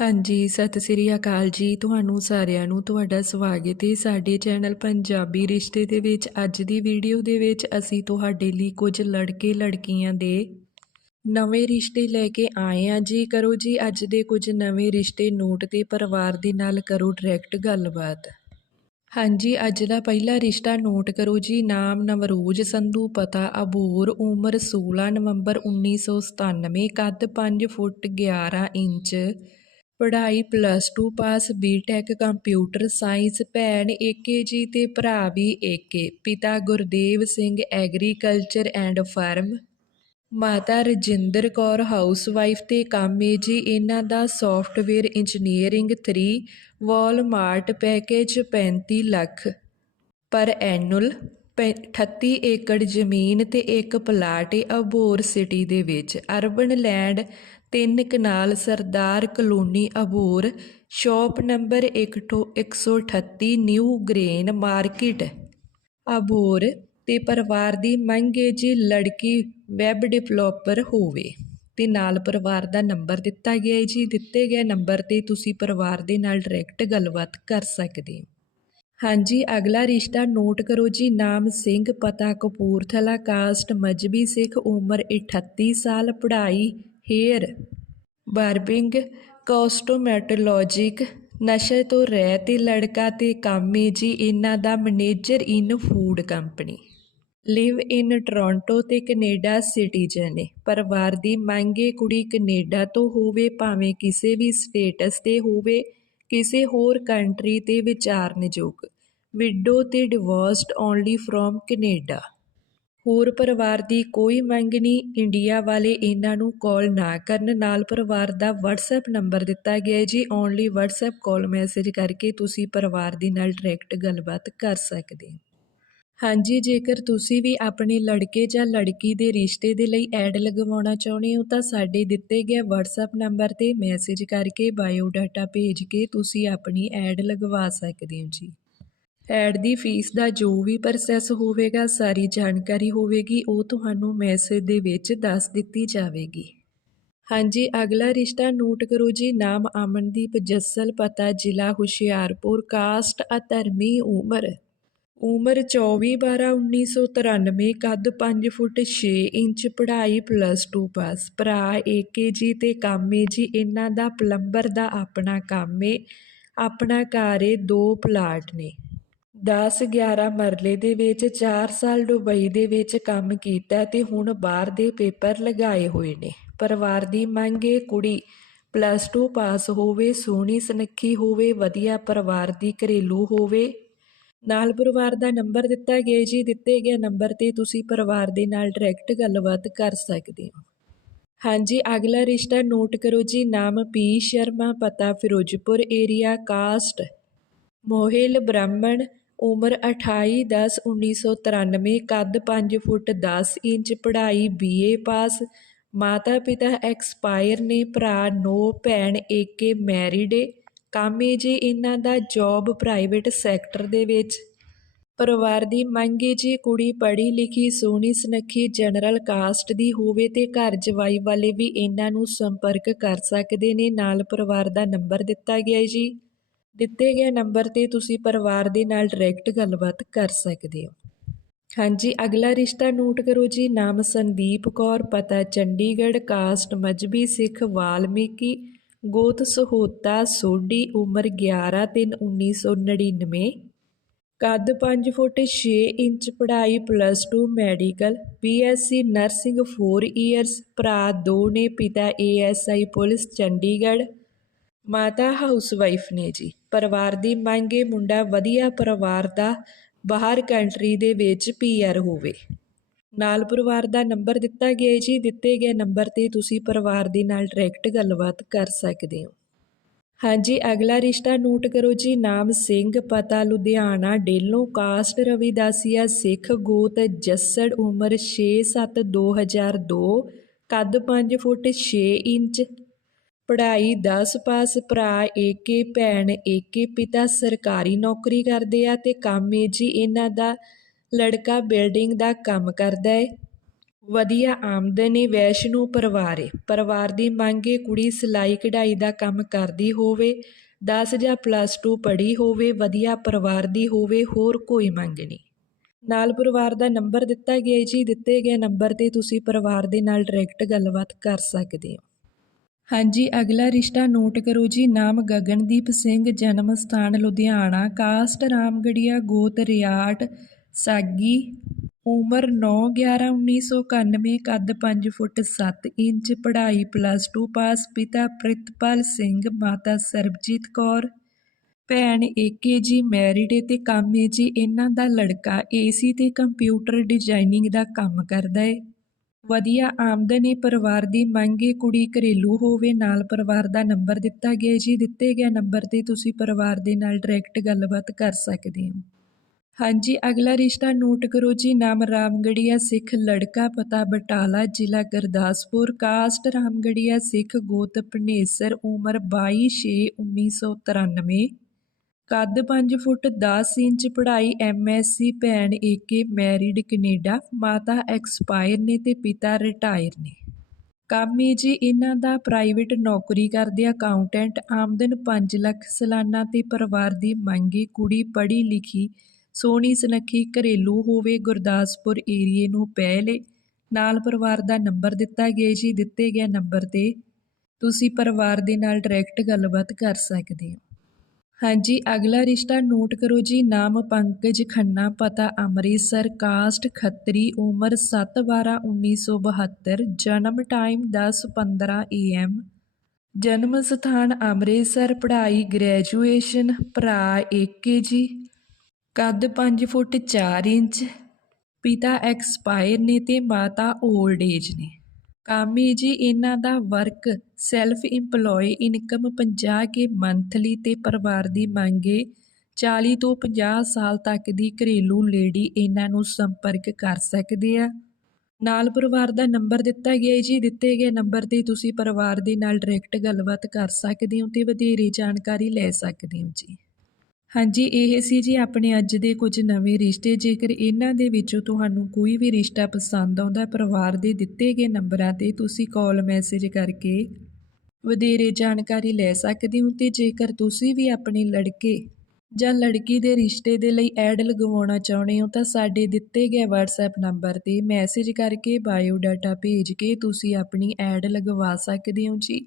ਹਾਂਜੀ, ਸਤਿ ਸ੍ਰੀ ਅਕਾਲ ਜੀ। ਤੁਹਾਨੂੰ ਸਾਰਿਆਂ ਨੂੰ ਤੁਹਾਡਾ ਸਵਾਗਤ ਹੈ ਸਾਡੇ ਚੈਨਲ ਪੰਜਾਬੀ ਰਿਸ਼ਤੇ ਦੇ ਵਿੱਚ। ਅੱਜ ਦੀ ਵੀਡੀਓ ਦੇ ਵਿੱਚ ਅਸੀਂ ਤੁਹਾਡੇ ਲਈ ਕੁਝ ਲੜਕੇ ਲੜਕੀਆਂ ਦੇ ਨਵੇਂ ਰਿਸ਼ਤੇ ਲੈ ਕੇ ਆਏ ਹਾਂ। ਜੀ, ਕਰੋ ਜੀ ਅੱਜ ਦੇ ਕੁਝ ਨਵੇਂ ਰਿਸ਼ਤੇ ਨੋਟ ਤੇ ਪਰਿਵਾਰ ਦੇ ਨਾਲ ਕਰੋ ਡਾਇਰੈਕਟ ਗੱਲਬਾਤ। ਹਾਂਜੀ, ਅੱਜ ਦਾ ਪਹਿਲਾ ਰਿਸ਼ਤਾ ਨੋਟ ਕਰੋ ਜੀ। ਨਾਮ ਨਵਰੋਜ, ਸੰਧੂ, ਪਤਾ, ਅਬੋਰ, ਉਮਰ 16 ਨਵੰਬਰ 1997 ਕੱਦ 5 ਫੁੱਟ 11 ਇੰਚ ਪੜ੍ਹਾਈ plus two pass BTech computer science ਭੈਣ ਏਕੇ ਜੀ ਤੇ ਭਰਾ ਵੀ ਏਕੇ। ਪਿਤਾ Gurdev Singh agriculture and farm ਮਾਤਾ ਰਜਿੰਦਰ ਕੌਰ ਹਾਊਸਵਾਈਫ ਤੇ ਕੰਮ ਏ ਜੀ। ਇਹਨਾਂ ਦਾ software engineering 3 Walmart package 35 lakh. ਪਰ ਐਨੂਅਲ 38 ਏਕੜ ਜ਼ਮੀਨ ਤੇ ਇੱਕ ਪਲਾਟ ਏ ਅਬੋਰ ਸਿਟੀ ਦੇ ਵਿੱਚ। ਅਰਬਨ ਲੈਂਡ ਤਿੰਨ kanal Sardar colony Abohar, shop number 1 ਤੋਂ 138 ਨਿਊ ਗ੍ਰੇਨ ਮਾਰਕੀਟ। ਅਬੋਰ ਤੇ ਪਰਿਵਾਰ ਦੀ ਮੰਗ ਹੈ ਜੀ ਲੜਕੀ ਵੈਬ ਡਿਵੈਲਪਰ ਹੋਵੇ। ਤੇ ਨਾਲ ਪਰਿਵਾਰ ਦਾ ਨੰਬਰ ਦਿੱਤਾ ਗਿਆ ਹੈ ਜੀ। ਦਿੱਤੇ ਗਏ ਨੰਬਰ ਤੇ ਤੁਸੀਂ ਪਰਿਵਾਰ ਦੇ ਨਾਲ ਡਾਇਰੈਕਟ ਗੱਲਬਾਤ ਕਰ ਸਕਦੇ ਹੋ। ਹਾਂਜੀ, ਅਗਲਾ ਰਿਸ਼ਤਾ ਨੋਟ ਕਰੋ ਜੀ। ਨਾਮ ਸਿੰਘ, ਪਤਾ ਕਪੂਰਥਲਾ, ਕਾਸਟ ਮਜਬੀ ਸਿੱਖ, ਉਮਰ 38 ਸਾਲ, ਪੜ੍ਹਾਈ ਹੇਅਰ, ਬਾਰਬਿੰਗ, ਕੋਸਟੋਮੈਟੋਲੋਜਿਕ, ਨਸ਼ੇ ਤੋਂ ਰਹਿਤ ਤੇ ਲੜਕਾ ਤੇ ਕਾਮੇ ਜੀ, ਇਹਨਾਂ ਦਾ manager in food company. Live in Toronto ਤੇ ਕੈਨੇਡਾ ਸਿਟੀਜ਼ਨ ਹੈ ਪਰਿਵਾਰ ਦੀ ਮੰਗੇ ਕੁੜੀ ਕੈਨੇਡਾ ਤੋਂ ਹੋਵੇ, ਭਾਵੇਂ ਕਿਸੇ ਵੀ ਸਟੇਟਸ ਤੇ ਹੋਵੇ, ਕਿਸੇ ਹੋਰ ਕੰਟਰੀ ਤੇ ਵਿਚਾਰਨਯੋਗ। ਵਿਡੋ ਤੇ ਡਿਵੋਰਸਡ ਓਨਲੀ ਫਰੋਮ ਕੈਨੇਡਾ। ਹੋਰ ਪਰਿਵਾਰ ਦੀ ਕੋਈ ਮੰਗ ਨਹੀਂ। ਇੰਡੀਆ ਵਾਲੇ ਇਹਨਾਂ ਨੂੰ ਕਾਲ ਨਾ ਕਰਨ ਨਾਲ ਪਰਿਵਾਰ ਦਾ WhatsApp ਨੰਬਰ ਦਿੱਤਾ ਗਿਆ ਹੈ। ਜੀ ਓਨਲੀ WhatsApp ਕਾਲ ਮੈਸੇਜ ਕਰਕੇ ਤੁਸੀਂ ਪਰਿਵਾਰ ਦੇ ਨਾਲ ਡਾਇਰੈਕਟ ਗੱਲਬਾਤ ਕਰ ਸਕਦੇ ਹੋ। ਹਾਂਜੀ, ਜੇਕਰ ਤੁਸੀਂ ਵੀ ਆਪਣੇ ਲੜਕੇ ਜਾਂ ਲੜਕੀ ਦੇ ਰਿਸ਼ਤੇ ਦੇ ਲਈ ਐਡ ਲਗਵਾਉਣਾ ਚਾਹੁੰਦੇ ਹੋ, ਤਾਂ ਸਾਡੇ ਦਿੱਤੇ ਗਏ WhatsApp ਨੰਬਰ ਤੇ ਮੈਸੇਜ ਕਰਕੇ ਬਾਇਓ ਡਾਟਾ ਭੇਜ ਕੇ ਤੁਸੀਂ ਆਪਣੀ ਐਡ ਲਗਵਾ ਸਕਦੇ ਹੋ ਜੀ। ਐਡ ਦੀ ਫੀਸ ਦਾ ਜੋ ਵੀ ਪ੍ਰੋਸੈਸ ਹੋਵੇਗਾ, ਸਾਰੀ ਜਾਣਕਾਰੀ ਹੋਵੇਗੀ, ਉਹ ਤੁਹਾਨੂੰ ਮੈਸੇਜ ਦੇ ਵਿੱਚ ਦੱਸ ਦਿੱਤੀ ਜਾਵੇਗੀ। ਹਾਂਜੀ, ਅਗਲਾ ਰਿਸ਼ਤਾ ਨੋਟ ਕਰੋ ਜੀ। ਨਾਮ ਅਮਨਦੀਪ ਜੱਸਲ, ਪਤਾ ਜ਼ਿਲ੍ਹਾ ਹੁਸ਼ਿਆਰਪੁਰ ਕਾਸਟ ਅਧਰਮੀ ਉਮਰ। ਉਮਰ 24 12 1993 ਕੱਦ 5 ਫੁੱਟ 6 ਇੰਚ, ਪੜ੍ਹਾਈ ਪਲੱਸ 2 ਪਾਸ ਭਰਾ ਏਕੇ ਜੀ ਤੇ ਕਾਮੇ ਜੀ ਇਹਨਾਂ ਦਾ ਪਲੰਬਰ ਦਾ ਆਪਣਾ ਕੰਮ ਏ। ਆਪਣਾ ਘਰ ਏ, ਦੋ ਪਲਾਟ ਨੇ। 10 11 ਮਰਲੇ ਦੇ ਵਿੱਚ 4 ਸਾਲ ਦੁਬਈ ਦੇ ਵਿੱਚ ਕੰਮ ਕੀਤਾ ਤੇ ਹੁਣ ਬਾਹਰ ਦੇ ਪੇਪਰ ਲਗਾਏ ਹੋਏ ਨੇ। ਪਰਿਵਾਰ ਦੀ ਮੰਗ ਏ ਕੁੜੀ ਪਲੱਸ 2 ਪਾਸ ਹੋਵੇ, ਸੋਹਣੀ ਸੁਨੱਖੀ ਹੋਵੇ, ਵਧੀਆ ਪਰਿਵਾਰ ਦੀ ਘਰੇਲੂ ਹੋਵੇ। ਨਾਲ ਪਰਿਵਾਰ ਦਾ ਨੰਬਰ ਦਿੱਤਾ ਗਿਆ ਜੀ, ਦਿੱਤੇ ਗਏ ਨੰਬਰ ਤੇ ਤੁਸੀਂ ਪਰਿਵਾਰ ਦੇ ਨਾਲ ਡਾਇਰੈਕਟ ਗੱਲਬਾਤ ਕਰ ਸਕਦੇ ਹੋ। ਹਾਂਜੀ, ਅਗਲਾ ਰਿਸ਼ਤਾ ਨੋਟ ਕਰੋ ਜੀ, ਨਾਮ ਪੀ ਸ਼ਰਮਾ, ਪਤਾ ਫਿਰੋਜ਼ਪੁਰ ਏਰੀਆ ਕਾਸਟ ਮੋਹਿਲ ਬ੍ਰਾਹਮਣ ਉਮਰ 28 10 1993 ਕੱਦ ਪੰਜ ਫੁੱਟ ਦਸ ਇੰਚ, ਪੜ੍ਹਾਈ ਬੀ ਏ ਪਾਸ। ਮਾਤਾ ਪਿਤਾ ਐਕਸਪਾਇਰ ਨੇ ਭਰਾ, ਨੌ ਭੈਣ ਏਕੇ ਮੈਰਿਡ। ਏ ਕਾਮੇ ਜੀ ਇਹਨਾਂ ਦਾ ਜੌਬ ਪ੍ਰਾਈਵੇਟ ਸੈਕਟਰ ਦੇ ਵਿੱਚ। ਪਰਿਵਾਰ ਦੀ ਮੰਗ ਏ ਜੀ ਕੁੜੀ ਪੜ੍ਹੀ ਲਿਖੀ, ਸੋਹਣੀ, ਸੁਨੱਖੀ, ਜਨਰਲ ਕਾਸਟ ਦੀ ਹੋਵੇ ਤੇ ਘਰ ਜਵਾਈ ਵਾਲੇ ਵੀ ਇਹਨਾਂ ਨੂੰ ਸੰਪਰਕ ਕਰ ਸਕਦੇ ਨੇ। ਨਾਲ ਪਰਿਵਾਰ ਦਾ ਨੰਬਰ ਦਿੱਤਾ ਗਿਆ ਜੀ। ਦਿੱਤੇ ਗਏ ਨੰਬਰ ਤੇ ਤੁਸੀਂ ਪਰਿਵਾਰ ਦੇ ਨਾਲ ਡਾਇਰੈਕਟ ਗੱਲਬਾਤ ਕਰ ਸਕਦੇ ਹੋ। ਹਾਂਜੀ, ਅਗਲਾ ਰਿਸ਼ਤਾ ਨੋਟ ਕਰੋ ਜੀ। ਨਾਮ ਸੰਦੀਪ ਕੌਰ, ਪਤਾ ਚੰਡੀਗੜ੍ਹ, ਕਾਸਟ ਮਜਬੀ ਸਿੱਖ, ਵਾਲਮੀਕੀ, ਗੋਤ ਸਹੋਤਾ, ਸੋਢੀ, ਉਮਰ 11 3 1999 ਕੱਦ 5 ਫੁੱਟ 6 ਇੰਚ, ਪੜ੍ਹਾਈ plus 2 medical BSc nursing 4 years ਭਰਾ ਦੋ ਨੇ, ਪਿਤਾ ਏਐਸਆਈ ਪੁਲਿਸ, ਚੰਡੀਗੜ੍ਹ। ਮਾਤਾ ਹਾਊਸਵਾਈਫ ਨੇ ਜੀ। ਪਰਿਵਾਰ ਦੀ ਮੰਗੇ ਮੁੰਡਾ ਵਧੀਆ ਪਰਿਵਾਰ ਦਾ ਬਾਹਰ ਕੰਟਰੀ ਦੇ ਵਿੱਚ ਪੀਆਰ ਹੋਵੇ। ਨਾਲ ਪਰਿਵਾਰ ਦਾ ਨੰਬਰ ਦਿੱਤਾ ਗਿਆ ਜੀ। ਦਿੱਤੇ ਗਏ ਨੰਬਰ ਤੇ ਤੁਸੀਂ ਪਰਿਵਾਰ ਦੇ ਨਾਲ ਡਾਇਰੈਕਟ ਗੱਲਬਾਤ ਕਰ ਸਕਦੇ ਹੋ। ਹਾਂਜੀ, ਅਗਲਾ ਰਿਸ਼ਤਾ ਨੋਟ ਕਰੋ ਜੀ। ਨਾਮ ਸਿੰਘ, ਪਤਾ ਲੁਧਿਆਣਾ, ਡੇਲੋਂ ਕਾਸਟ ਰਵਿਦਾਸੀਆ, ਸਿੱਖ, ਗੋਤ, ਜੱਸੜ, ਉਮਰ 6-7 2002 ਕੱਦ 5 ਫੁੱਟ 6 ਇੰਚ ਪੜ੍ਹਾਈ 10 ਪਾਸ ਭਰਾ, ਏਕੇ ਭੈਣ, ਏਕੇ ਪਿਤਾ ਸਰਕਾਰੀ ਨੌਕਰੀ ਕਰਦੇ ਆ ਤੇ ਕੰਮ ਏ ਜੀ ਇਹਨਾਂ ਦਾ ਲੜਕਾ ਬਿਲਡਿੰਗ ਦਾ ਕੰਮ ਕਰਦਾ ਏ। ਵਧੀਆ ਆਮਦਨ ਏ, ਵੈਸ਼ਨੂੰ ਪਰਿਵਾਰ ਏ। ਪਰਿਵਾਰ ਦੀ ਮੰਗ ਏ, ਕੁੜੀ ਸਿਲਾਈ ਕਢਾਈ ਦਾ ਕੰਮ ਕਰਦੀ ਹੋਵੇ 10 ਜਾਂ ਪਲੱਸ 2 ਪੜ੍ਹੀ ਹੋਵੇ, ਵਧੀਆ ਪਰਿਵਾਰ ਦੀ ਹੋਵੇ, ਹੋਰ ਕੋਈ ਮੰਗ ਨਹੀਂ। ਨਾਲ ਪਰਿਵਾਰ ਦਾ ਨੰਬਰ ਦਿੱਤਾ ਗਿਆ ਜੀ, ਦਿੱਤੇ ਗਏ ਨੰਬਰ ਤੇ ਤੁਸੀਂ ਪਰਿਵਾਰ ਦੇ ਨਾਲ ਡਾਇਰੈਕਟ ਗੱਲਬਾਤ ਕਰ ਸਕਦੇ ਹੋ। ਹਾਂਜੀ, ਅਗਲਾ ਰਿਸ਼ਤਾ ਨੋਟ ਕਰੋ ਜੀ। ਨਾਮ ਗਗਨਦੀਪ ਸਿੰਘ, ਜਨਮ ਸਥਾਨ ਲੁਧਿਆਣਾ। ਕਾਸਟ ਰਾਮਗੜੀਆ, ਗੋਤ ਰਿਆਟ, ਸਾਗੀ, ਉਮਰ 9/11/1991 ਕੱਦ 5 ਫੁੱਟ 7 ਇੰਚ, ਪੜ੍ਹਾਈ ਪਲੱਸ 2 ਪਾਸ ਪਿਤਾ ਪ੍ਰਿਤਪਾਲ ਸਿੰਘ, ਮਾਤਾ ਸਰਬਜੀਤ ਕੌਰ। ਭੈਣ ਏਕੇ ਜੀ ਮੈਰਿਡ ਏ ਤੇ ਕਾਮੇ ਜੀ। ਇਹਨਾਂ ਦਾ ਲੜਕਾ ਏਸੀ ਤੇ ਕੰਪਿਊਟਰ ਡਿਜ਼ਾਈਨਿੰਗ ਦਾ ਕੰਮ ਕਰਦਾ ਏ। ਵਧੀਆ ਆਮਦਨ ਏ, ਪਰਿਵਾਰ ਦੀ ਮੰਗ ਏ, ਕੁੜੀ ਘਰੇਲੂ ਹੋਵੇ, ਨਾਲ ਪਰਿਵਾਰ ਦਾ ਨੰਬਰ ਦਿੱਤਾ ਗਿਆ ਜੀ। ਦਿੱਤੇ ਗਿਆ ਨੰਬਰ ਤੇ ਤੁਸੀਂ ਪਰਿਵਾਰ ਦੇ ਨਾਲ ਡਾਇਰੈਕਟ ਗੱਲਬਾਤ ਕਰ ਸਕਦੇ ਹੋ। ਹਾਂਜੀ, ਅਗਲਾ ਰਿਸ਼ਤਾ ਨੋਟ ਕਰੋ ਜੀ। ਨਾਮ ਰਾਮਗੜੀਆ ਸਿੱਖ, ਲੜਕਾ ਪਤਾ ਬਟਾਲਾ, ਜ਼ਿਲ੍ਹਾ ਗੁਰਦਾਸਪੁਰ। ਕਾਸਟ ਰਾਮਗੜੀਆ ਸਿੱਖ, ਗੋਤ ਭਨੇਸਰ ਉਮਰ 22/6/1993 ਕੱਦ 5 ਫੁੱਟ 10 ਇੰਚ ਪੜ੍ਹਾਈ ਐਮਐਸਸੀ ਭੈਣ ਏਕੇ ਮੈਰਿਡ ਕੈਨੇਡਾ, ਮਾਤਾ ਐਕਸਪਾਇਰ ਨੇ ਤੇ ਪਿਤਾ ਰਿਟਾਇਰ ਨੇ। ਕੰਮ ਏ ਜੀ ਇਹਨਾਂ ਦਾ ਪ੍ਰਾਈਵੇਟ ਨੌਕਰੀ ਕਰਦੇ ਅਕਾਊਂਟੈਂਟ, ਆਮਦਨ 5 ਲੱਖ ਸਾਲਾਨਾ ਤੇ ਪਰਿਵਾਰ ਦੀ ਮੰਗੀ ਕੁੜੀ ਪੜ੍ਹੀ ਲਿਖੀ, ਸੋਹਣੀ ਸੁਨੱਖੀ ਘਰੇਲੂ ਹੋਵੇ ਗੁਰਦਾਸਪੁਰ ਏਰੀਏ ਨੂੰ ਪਹਿਲੇ ਨਾਲ ਪਰਿਵਾਰ ਦਾ ਨੰਬਰ ਦਿੱਤਾ ਗਿਆ ਜੀ, ਦਿੱਤੇ ਗਿਆ ਨੰਬਰ ਤੇ। ਤੁਸੀਂ ਪਰਿਵਾਰ ਦੇ ਨਾਲ ਡਾਇਰੈਕਟ ਗੱਲਬਾਤ ਕਰ ਸਕਦੇ ਹੋ। ਹਾਂਜੀ, ਅਗਲਾ ਰਿਸ਼ਤਾ ਨੋਟ ਕਰੋ ਜੀ। ਨਾਮ ਪੰਕਜ ਖੰਨਾ, ਪਤਾ ਅੰਮ੍ਰਿਤਸਰ, ਕਾਸਟ ਖੱਤਰੀ, ਉਮਰ 7/12/1972 ਜਨਮ ਟਾਈਮ 10:15 ਏਐਮ ਜਨਮ ਸਥਾਨ ਅੰਮ੍ਰਿਤਸਰ, ਪੜ੍ਹਾਈ ਗ੍ਰੈਜੂਏਸ਼ਨ, ਭਰਾ ਏਕੇ ਜੀ। ਕੱਦ 5 ਫੁੱਟ 4 ਇੰਚ। ਪਿਤਾ ਐਕਸਪਾਇਰ ਨੇ ਤੇ ਮਾਤਾ 올ਡ ਏਜ ਨੇ। ਕੰਮ ਜੀ, ਇਹਨਾਂ ਦਾ work self employ income 50 K monthly ਤੇ ਪਰਿਵਾਰ ਦੀ ਮੰਗੇ 40 ਤੋਂ 50 ਸਾਲ ਤੱਕ ਦੀ ਘਰੇਲੂ ਲੇਡੀ ਇਹਨਾਂ ਨੂੰ ਸੰਪਰਕ ਕਰ ਸਕਦੇ ਆ। ਨਾਲ ਪਰਿਵਾਰ ਦਾ ਨੰਬਰ ਦਿੱਤਾ ਗਿਆ ਜੀ। ਦਿੱਤੇ ਗਏ ਨੰਬਰ ਤੇ ਤੁਸੀਂ ਪਰਿਵਾਰ ਦੇ ਨਾਲ ਡਾਇਰੈਕਟ ਗੱਲਬਾਤ ਕਰ ਸਕਦੇ ਹੋ ਤੇ ਵਧੇਰੇ ਜਾਣਕਾਰੀ ਲੈ ਸਕਦੇ ਹੋ ਜੀ। ਹਾਂਜੀ, ਇਹ ਸੀ ਜੀ ਆਪਣੇ ਅੱਜ ਦੇ ਕੁਝ ਨਵੇਂ ਰਿਸ਼ਤੇ। ਜੇਕਰ ਇਹਨਾਂ ਦੇ ਵਿੱਚੋਂ ਤੁਹਾਨੂੰ ਕੋਈ ਵੀ ਰਿਸ਼ਤਾ ਪਸੰਦ ਆਉਂਦਾ, ਪਰਿਵਾਰ ਦੇ ਦਿੱਤੇ ਗਏ ਨੰਬਰਾਂ ਤੇ ਤੁਸੀਂ ਕਾਲ ਮੈਸੇਜ ਕਰਕੇ ਵਧੇਰੇ ਜਾਣਕਾਰੀ ਲੈ ਸਕਦੇ ਹੋ ਤੇ ਜੇਕਰ ਤੁਸੀਂ ਵੀ ਆਪਣੇ ਲੜਕੇ ਜਾਂ ਲੜਕੀ ਦੇ ਰਿਸ਼ਤੇ ਦੇ ਲਈ ਐਡ ਲਗਵਾਉਣਾ ਚਾਹੁੰਦੇ ਹੋ, ਤਾਂ ਸਾਡੇ ਦਿੱਤੇ ਗਏ WhatsApp ਨੰਬਰ ਤੇ ਮੈਸੇਜ ਕਰਕੇ ਬਾਇਓ ਡਾਟਾ ਭੇਜ ਕੇ ਤੁਸੀਂ ਆਪਣੀ ਐਡ ਲਗਵਾ ਸਕਦੇ ਹੋ ਜੀ।